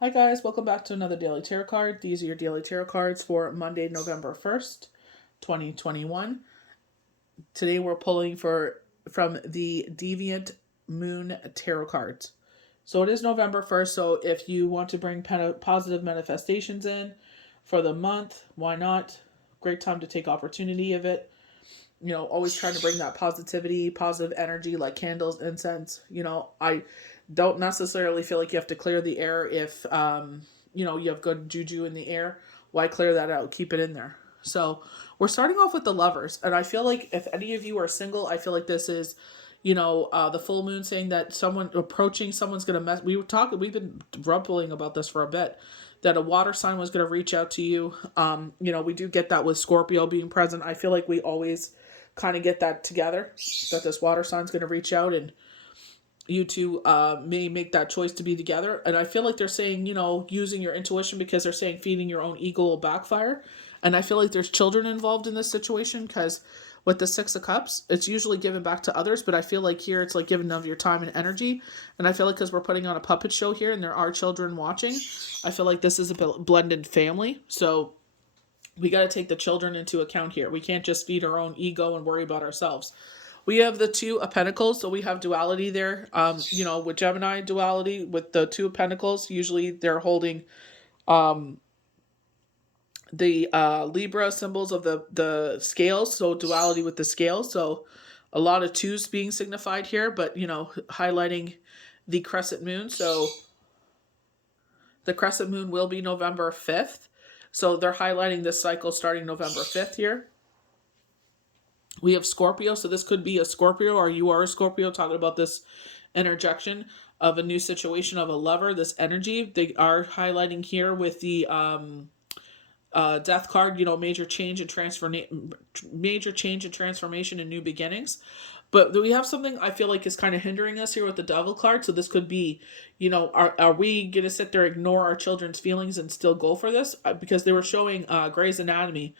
Hi guys, welcome back to another daily tarot card. These are your daily tarot cards for Monday, November 1st, 2021. Today we're pulling from the Deviant Moon Tarot cards. So it is November 1st, so if you want to bring positive manifestations in for the month, why not? Great time to take opportunity of it. Always trying to bring that positivity, positive energy like candles, incense. I don't necessarily feel like you have to clear the air if you have good juju in the air. Why clear that out? Keep it in there. So we're starting off with the lovers, and I feel like if any of you are single, I feel like this is the full moon saying that someone approaching someone's gonna mess. We've been rumbling about this for a bit, that a water sign was gonna reach out to you. We do get that with Scorpio being present. I feel like we always kind of get that together, that this water sign's gonna reach out and you two may make that choice to be together. And I feel like they're saying, using your intuition, because they're saying feeding your own ego will backfire. And I feel like there's children involved in this situation, because with the Six of Cups, it's usually given back to others, but I feel like here it's like giving of your time and energy. And I feel like because we're putting on a puppet show here and there are children watching, I feel like this is a blended family. So we got to take the children into account here. We can't just feed our own ego and worry about ourselves. We have the Two of Pentacles, so we have duality there. With Gemini duality, with the Two of Pentacles, usually they're holding the Libra symbols of the scales, so duality with the scales. So a lot of twos being signified here, but highlighting the crescent moon. So the crescent moon will be November 5th. So they're highlighting this cycle starting November 5th here. We have Scorpio, so this could be a Scorpio, or you are a Scorpio, talking about this interjection of a new situation of a lover, this energy. They are highlighting here with the death card, major change and transformation and new beginnings. But we have something I feel like is kind of hindering us here with the devil card. So this could be, are we going to sit there, ignore our children's feelings and still go for this? Because they were showing Grey's Anatomy.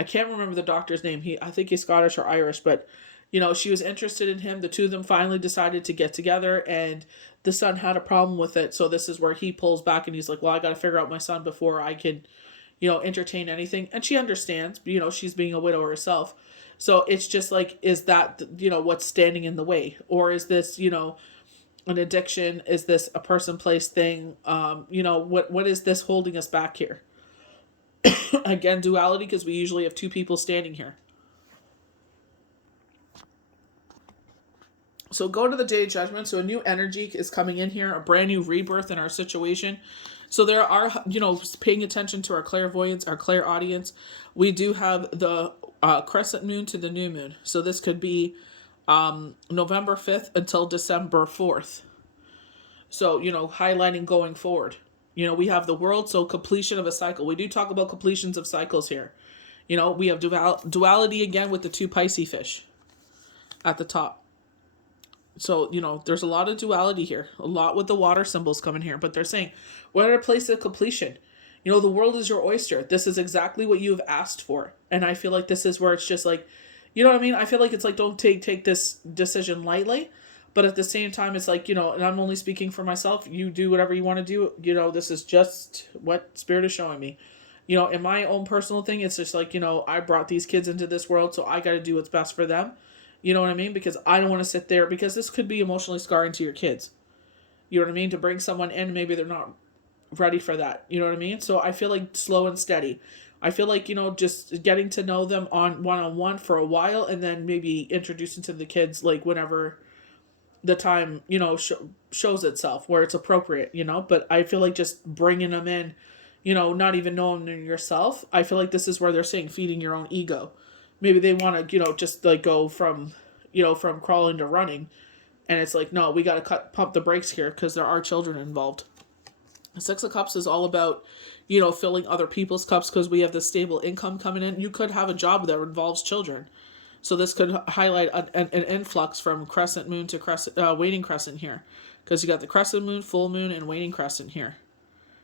I can't remember the doctor's name. I think he's Scottish or Irish, but she was interested in him. The two of them finally decided to get together, and the son had a problem with it. So this is where he pulls back and he's like, well, I got to figure out my son before I can, entertain anything. And she understands, she's being a widow herself. So it's just like, is that, what's standing in the way? Or is this, an addiction? Is this a person, place, thing? What is this holding us back here? Again, duality, because we usually have two people standing here. So go to the Day of Judgment. So a new energy is coming in here, a brand new rebirth in our situation. So there are, paying attention to our clairvoyance, our clairaudience. We do have the crescent moon to the new moon. So this could be November 5th until December 4th. So, highlighting going forward. We have the world, so completion of a cycle. We do talk about completions of cycles here. We have duality again with the two Pisces fish at the top. So, there's a lot of duality here. A lot with the water symbols coming here. But they're saying, we're at a place of completion. The world is your oyster. This is exactly what you have asked for. And I feel like this is where it's just like, you know what I mean? I feel like it's like, don't take this decision lightly. But at the same time, it's like, and I'm only speaking for myself. You do whatever you want to do. This is just what Spirit is showing me. In my own personal thing, it's just like, I brought these kids into this world, so I got to do what's best for them. You know what I mean? Because I don't want to sit there, because this could be emotionally scarring to your kids. You know what I mean? To bring someone in, maybe they're not ready for that. You know what I mean? So I feel like slow and steady. I feel like, just getting to know them on one-on-one for a while, and then maybe introducing to the kids, like, whenever the time, shows itself, where it's appropriate, But I feel like just bringing them in, not even knowing yourself. I feel like this is where they're saying feeding your own ego. Maybe they want to, just like go from, from crawling to running. And it's like, no, we got to pump the brakes here, because there are children involved. Six of Cups is all about, filling other people's cups, because we have the stable income coming in. You could have a job that involves children. So this could highlight an influx from crescent moon to waning crescent here. Because you got the crescent moon, full moon, and waning crescent here.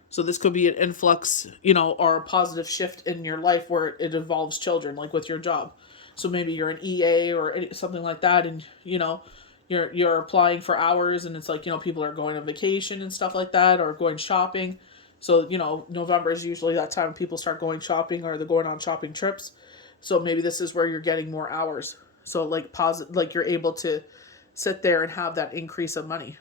So this could be an influx, or a positive shift in your life where it involves children, like with your job. So maybe you're an EA or something like that, and you're applying for hours, and it's like, people are going on vacation and stuff like that, or going shopping. So, November is usually that time when people start going shopping or they're going on shopping trips. So maybe this is where you're getting more hours. So like you're able to sit there and have that increase of money.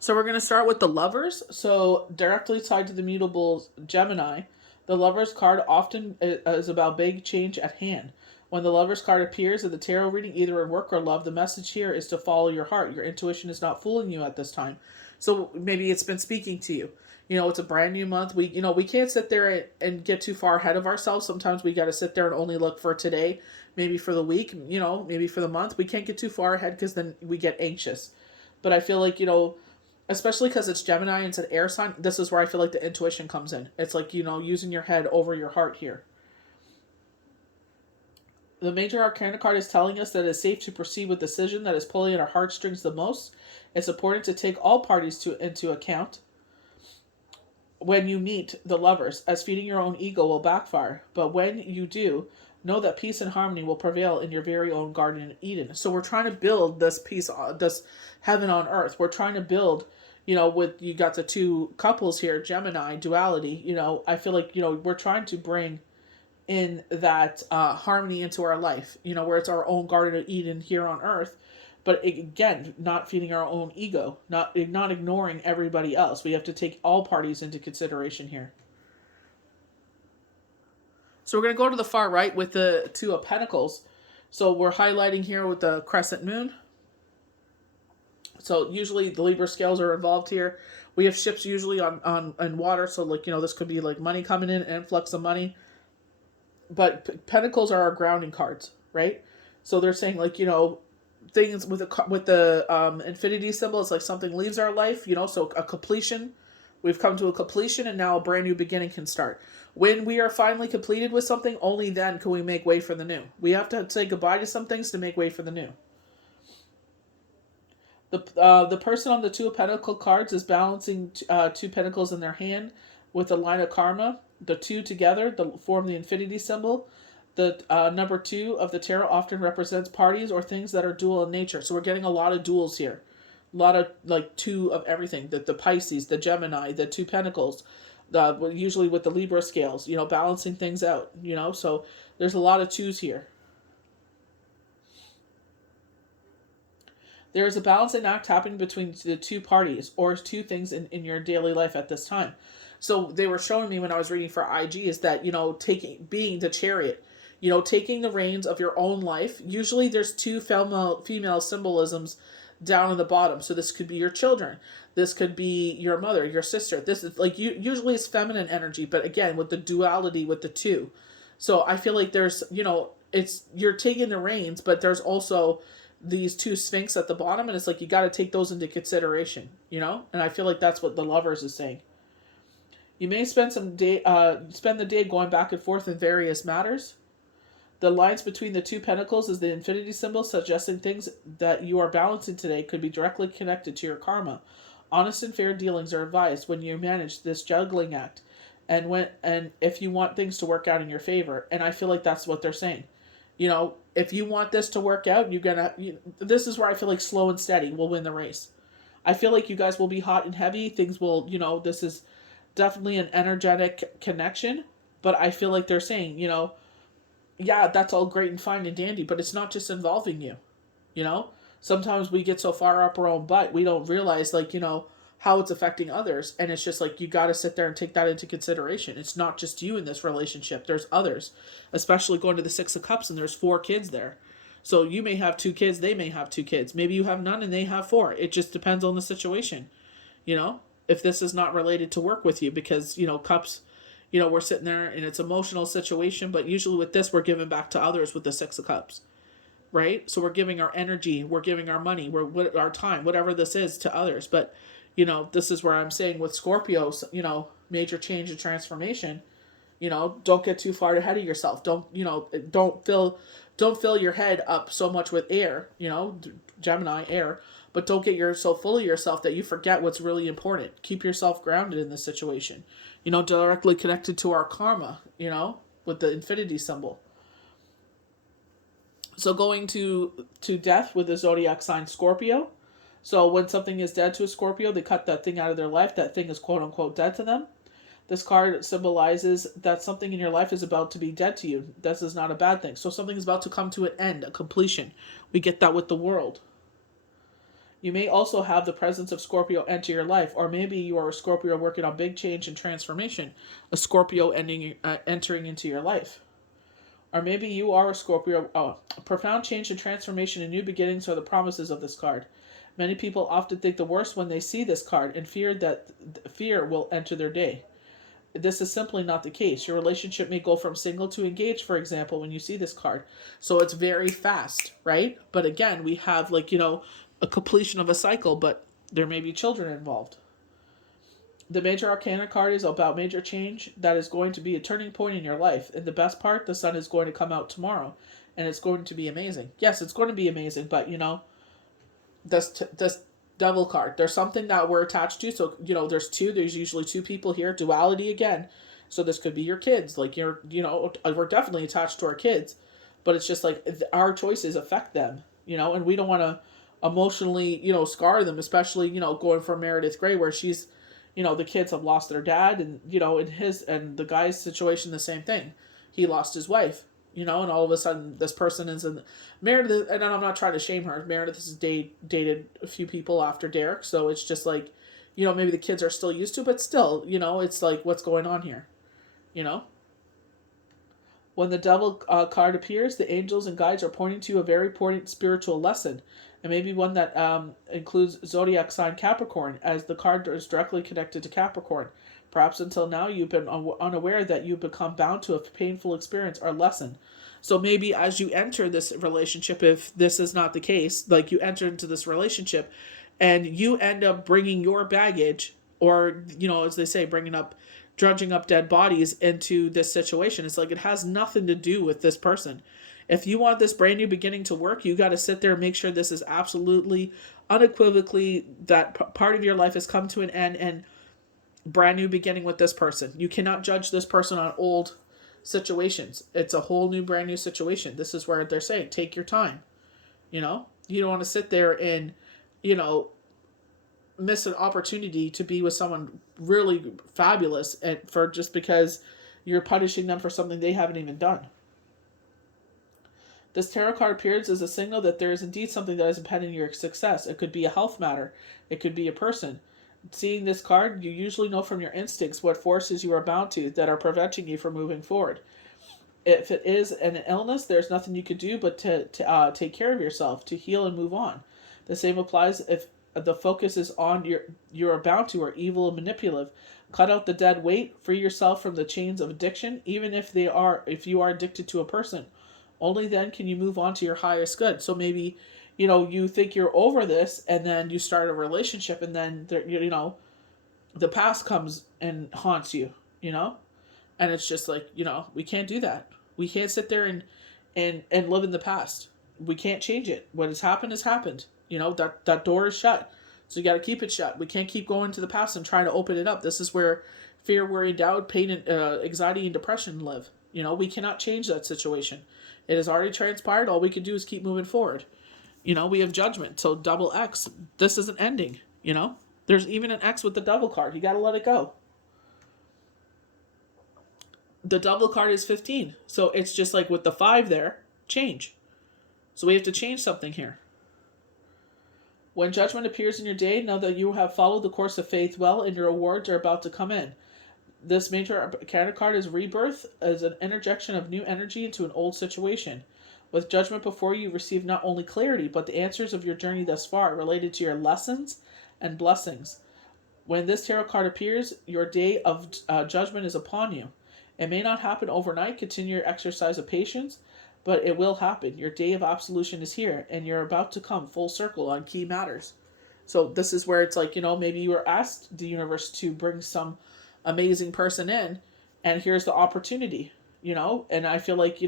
So we're going to start with the Lovers. So directly tied to the mutable Gemini, the Lovers card often is about big change at hand. When the Lovers card appears in the tarot reading, either in work or love, the message here is to follow your heart. Your intuition is not fooling you at this time. So maybe it's been speaking to you. It's a brand new month. We can't sit there and get too far ahead of ourselves. Sometimes we got to sit there and only look for today, maybe for the week, maybe for the month. We can't get too far ahead because then we get anxious. But I feel like, especially because it's Gemini and it's an air sign, this is where I feel like the intuition comes in. It's like, using your head over your heart here. The major arcana card is telling us that it's safe to proceed with decision that is pulling at our heartstrings the most. It's important to take all parties into account when you meet the Lovers, as feeding your own ego will backfire. But when you do, know that peace and harmony will prevail in your very own Garden of Eden. So we're trying to build this peace, this heaven on earth. We're trying to build, with you got the two couples here, Gemini, duality. I feel like, we're trying to bring in that harmony into our life, where it's our own Garden of Eden here on earth. But again, not feeding our own ego, not ignoring everybody else. We have to take all parties into consideration here. So we're going to go to the far right with the Two of Pentacles. So we're highlighting here with the crescent moon. So usually the Libra scales are involved here. We have ships usually on water. So this could be like money coming in, influx of money. But Pentacles are our grounding cards, right? So they're saying things with the infinity symbol, it's like something leaves our life, so a completion. We've come to a completion and now a brand new beginning can start. When we are finally completed with something, only then can we make way for the new. We have to say goodbye to some things to make way for the new. The person on the Two of Pentacles cards is balancing two pentacles in their hand with the line of karma. The two together form the infinity symbol. The number 2 of the tarot often represents parties or things that are dual in nature. So we're getting a lot of duals here. A lot of two of everything. The Pisces, the Gemini, the Two Pentacles. Usually with the Libra scales, balancing things out, So there's a lot of twos here. There is a balancing act happening between the two parties or two things in your daily life at this time. So they were showing me when I was reading for IG is that, being the Chariot, taking the reins of your own life. Usually there's two female symbolisms down on the bottom. So this could be your children. This could be your mother, your sister. This is usually it's feminine energy, but again, with the duality with the two. So I feel like there's, you're taking the reins, but there's also these two Sphinx at the bottom, and it's like you got to take those into consideration, and I feel like that's what the Lovers is saying. You may spend the day going back and forth in various matters. The lines between the two pentacles is the infinity symbol, suggesting things that you are balancing today could be directly connected to your karma. Honest and fair dealings are advised when you manage this juggling act, and if you want things to work out in your favor. And I feel like that's what they're saying. If you want this to work out, this is where I feel like slow and steady will win the race. I feel like you guys will be hot and heavy. Things will, this is definitely an energetic connection. But I feel like they're saying, yeah, that's all great and fine and dandy, but it's not just involving you. Sometimes we get so far up our own butt, we don't realize, how it's affecting others. And it's just like, you got to sit there and take that into consideration. It's not just you in this relationship. There's others, especially going to the Six of Cups and there's 4 kids there. So you may have 2 kids, they may have 2 kids. Maybe you have none and they have 4. It just depends on the situation. If this is not related to work with you, because, cups, we're sitting there and it's emotional situation, but usually with this, we're giving back to others with the Six of Cups, right? So we're giving our energy, we're giving our money, our time, whatever this is to others. But, this is where I'm saying with Scorpios, major change and transformation, don't get too far ahead of yourself. Don't fill your head up so much with air, Gemini, air, but don't get so full of yourself that you forget what's really important. Keep yourself grounded in this situation, directly connected to our karma, with the infinity symbol. So going to death with the zodiac sign Scorpio. So when something is dead to a Scorpio, they cut that thing out of their life. That thing is quote unquote dead to them. This card symbolizes that something in your life is about to be dead to you. This is not a bad thing. So something is about to come to an end, a completion. We get that with the world. You may also have the presence of Scorpio enter your life, or maybe you are a Scorpio working on big change and transformation, a Scorpio entering into your life. Or maybe you are a Scorpio. Profound change and transformation and new beginnings are the promises of this card. Many people often think the worst when they see this card and fear that fear will enter their day. This is simply not the case. Your relationship may go from single to engaged, for example, when you see this card. So it's very fast, right? But again, we have a completion of a cycle, but there may be children involved. The Major Arcana card is about major change that is going to be a turning point in your life. And the best part, the sun is going to come out tomorrow, and it's going to be amazing. Yes, it's going to be amazing, but this devil card, there's something that we're attached to. So there's usually two people here. Duality again. So this could be your kids. Like we're definitely attached to our kids, but it's just like our choices affect them. And we don't want to emotionally scar them, especially going for Meredith Grey, where she's the kids have lost their dad, and in his and the guy's situation, the same thing. He lost his wife, and all of a sudden this person is in Meredith, and I'm not trying to shame her. Meredith has dated a few people after Derek, so it's just like, maybe the kids are still used to, but still, it's like, what's going on here, When the devil card appears, the angels and guides are pointing to a very important spiritual lesson, and maybe one that includes zodiac sign Capricorn, as the card is directly connected to Capricorn. Perhaps until now you've been unaware that you've become bound to a painful experience or lesson. So maybe as you enter this relationship, if this is not the case, like you enter into this relationship and you end up bringing your baggage, or, as they say, drudging up dead bodies into this situation. It's like it has nothing to do with this person. If you want this brand new beginning to work, you got to sit there and make sure this is absolutely, unequivocally, that part of your life has come to an end, and brand new beginning with this person. You cannot judge this person on old situations. It's a whole new brand new situation. This is where they're saying, take your time. You don't want to sit there and, miss an opportunity to be with someone really fabulous, and for just because you're punishing them for something they haven't even done. This tarot card appears as a signal that there is indeed something that is impeding your success. It could be a health matter. It could be a person. Seeing this card, you usually know from your instincts what forces you are bound to that are preventing you from moving forward. If it is an illness, there's nothing you could do but to take care of yourself, to heal and move on. The same applies if the focus is on you're bound to are evil and manipulative. Cut out the dead weight. Free yourself from the chains of addiction, even if you are addicted to a person. Only then can you move on to your highest good. So maybe, you think you're over this, and then you start a relationship, and then the past comes and haunts you, and it's just like, we can't do that. We can't sit there and live in the past. We can't change it. What has happened has happened. That door is shut. So you got to keep it shut. We can't keep going to the past and trying to open it up. This is where fear, worry, doubt, pain, and anxiety and depression live. We cannot change that situation. It has already transpired. All we can do is keep moving forward. We have judgment. So double X. This isn't ending. There's even an X with the devil card. You got to let it go. The devil card is 15. So it's just like with the 5 there, change. So we have to change something here. When judgment appears in your day, know that you have followed the course of faith well, and your rewards are about to come in. This major arcana card is rebirth, as an interjection of new energy into an old situation. With judgment before you, receive not only clarity, but the answers of your journey thus far, related to your lessons and blessings. When this tarot card appears, your day of judgment is upon you. It may not happen overnight. Continue your exercise of patience, but it will happen. Your day of absolution is here, and you're about to come full circle on key matters. So this is where it's like, maybe you were asked the universe to bring some amazing person in, and here's the opportunity, and I feel like,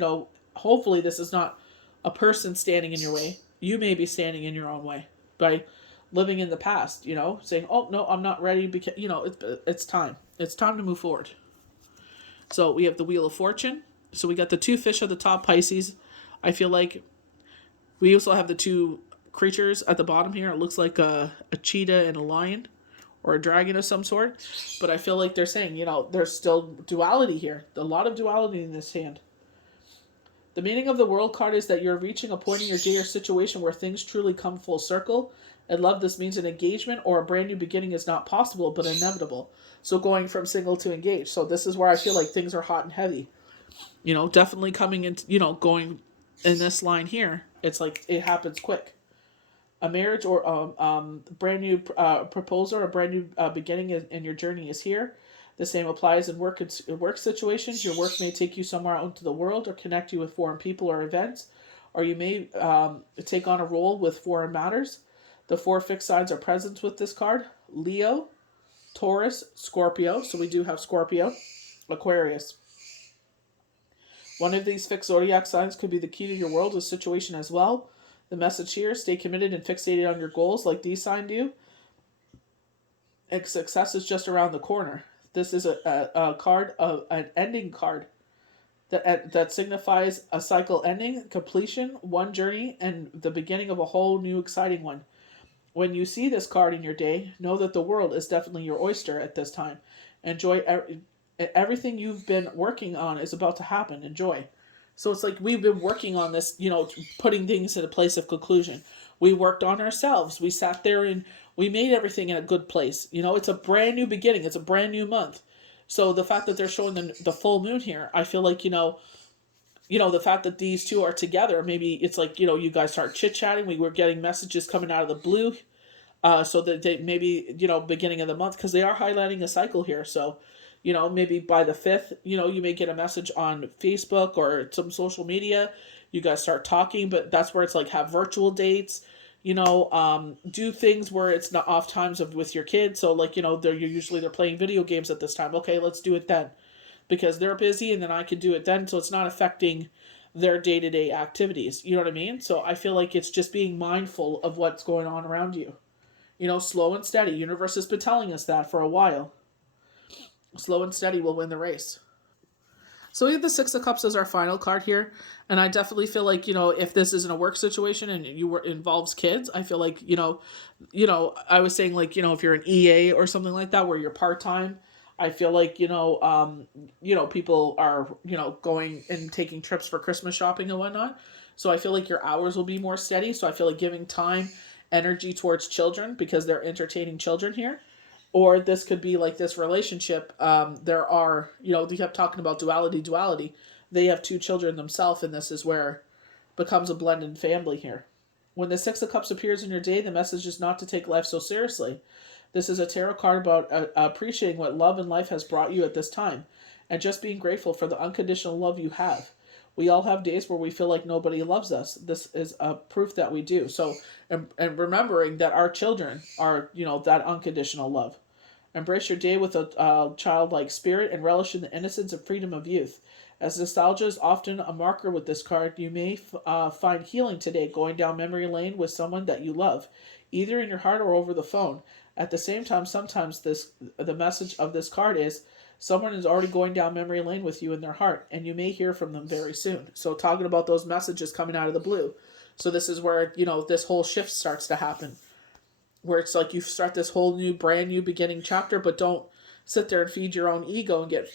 hopefully this is not a person standing in your way. You may be standing in your own way by living in the past, saying, oh no, I'm not ready, because it's time to move forward. So we have the Wheel of Fortune. So we got the 2 fish at the top, Pisces. I feel like we also have the 2 creatures at the bottom here. It looks like a cheetah and a lion or a dragon of some sort. But I feel like they're saying, there's still duality here. A lot of duality in this hand. The meaning of the World card is that you're reaching a point in your day or situation where things truly come full circle. In love, this means an engagement or a brand new beginning is not possible, but inevitable. So going from single to engaged. So this is where I feel like things are hot and heavy. Definitely coming into, going in this line here. It's like it happens quick. A marriage or brand new proposal or a brand new beginning in your journey is here. The same applies in work situations. Your work may take you somewhere out into the world or connect you with foreign people or events, or you may take on a role with foreign matters. The 4 fixed signs are present with this card: Leo, Taurus, Scorpio. So we do have Scorpio, Aquarius. One of these fixed zodiac signs could be the key to your world or situation as well. The message here: stay committed and fixated on your goals like these signs do. And success is just around the corner. This is a card of an ending card that signifies a cycle ending, completion, one journey, and the beginning of a whole new exciting one. When you see this card in your day, know that the world is definitely your oyster at this time. Enjoy everything you've been working on is about to happen. Enjoy. So it's like we've been working on this, putting things in a place of conclusion. We worked on ourselves. We sat there and we made everything in a good place. It's a brand new beginning. It's a brand new month. So the fact that they're showing the full moon here, I feel like, the fact that these two are together, maybe it's like, you guys start chit-chatting. We were getting messages coming out of the blue. So that they maybe, beginning of the month, because they are highlighting a cycle here. So, maybe by the 5th, you may get a message on Facebook or some social media. You guys start talking, but that's where it's like have virtual dates, do things where it's not off times with your kids. So like, they're playing video games at this time. Okay, let's do it then because they're busy and then I can do it then. So it's not affecting their day-to-day activities. You know what I mean? So I feel like it's just being mindful of what's going on around you. Slow and steady. Universe has been telling us that for a while. Slow and steady will win the race. So we have the 6 of Cups as our final card here. And I definitely feel like, if this isn't a work situation and involves kids, I feel like, I was saying like, if you're an EA or something like that where you're part-time, I feel like, people are, going and taking trips for Christmas shopping and whatnot. So I feel like your hours will be more steady. So I feel like giving time, energy towards children because they're entertaining children here. Or this could be like this relationship. There are, they kept talking about duality. They have 2 children themselves, and this is where it becomes a blended family here. When the 6 of Cups appears in your day, the message is not to take life so seriously. This is a tarot card about appreciating what love and life has brought you at this time, and just being grateful for the unconditional love you have. We all have days where we feel like nobody loves us. This is a proof that we do. So, and remembering that our children are, that unconditional love. Embrace your day with a childlike spirit and relish in the innocence and freedom of youth. As nostalgia is often a marker with this card, you may find healing today going down memory lane with someone that you love, either in your heart or over the phone. At the same time, sometimes the message of this card is someone is already going down memory lane with you in their heart, and you may hear from them very soon. So talking about those messages coming out of the blue. So this is where, this whole shift starts to happen. Where it's like you start this whole new, brand new beginning chapter, but don't sit there and feed your own ego and get,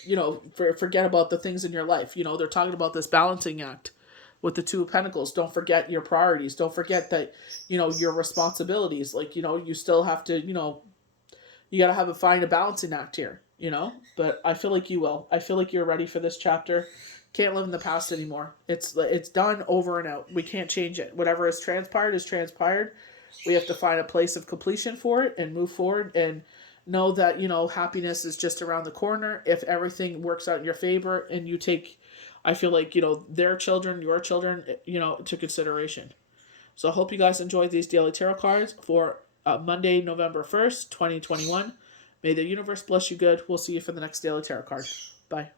forget about the things in your life. They're talking about this balancing act with the 2 of Pentacles. Don't forget your priorities. Don't forget that, your responsibilities. Like, you still have to, you got to find a balancing act here, But I feel like you will. I feel like you're ready for this chapter. Can't live in the past anymore. It's done, over and out. We can't change it. Whatever is transpired is transpired. We have to find a place of completion for it and move forward and know that, happiness is just around the corner. If everything works out in your favor and you take, I feel like, their children, your children, to consideration. So I hope you guys enjoyed these daily tarot cards for Monday, November 1st, 2021. May the universe bless you good. We'll see you for the next daily tarot card. Bye.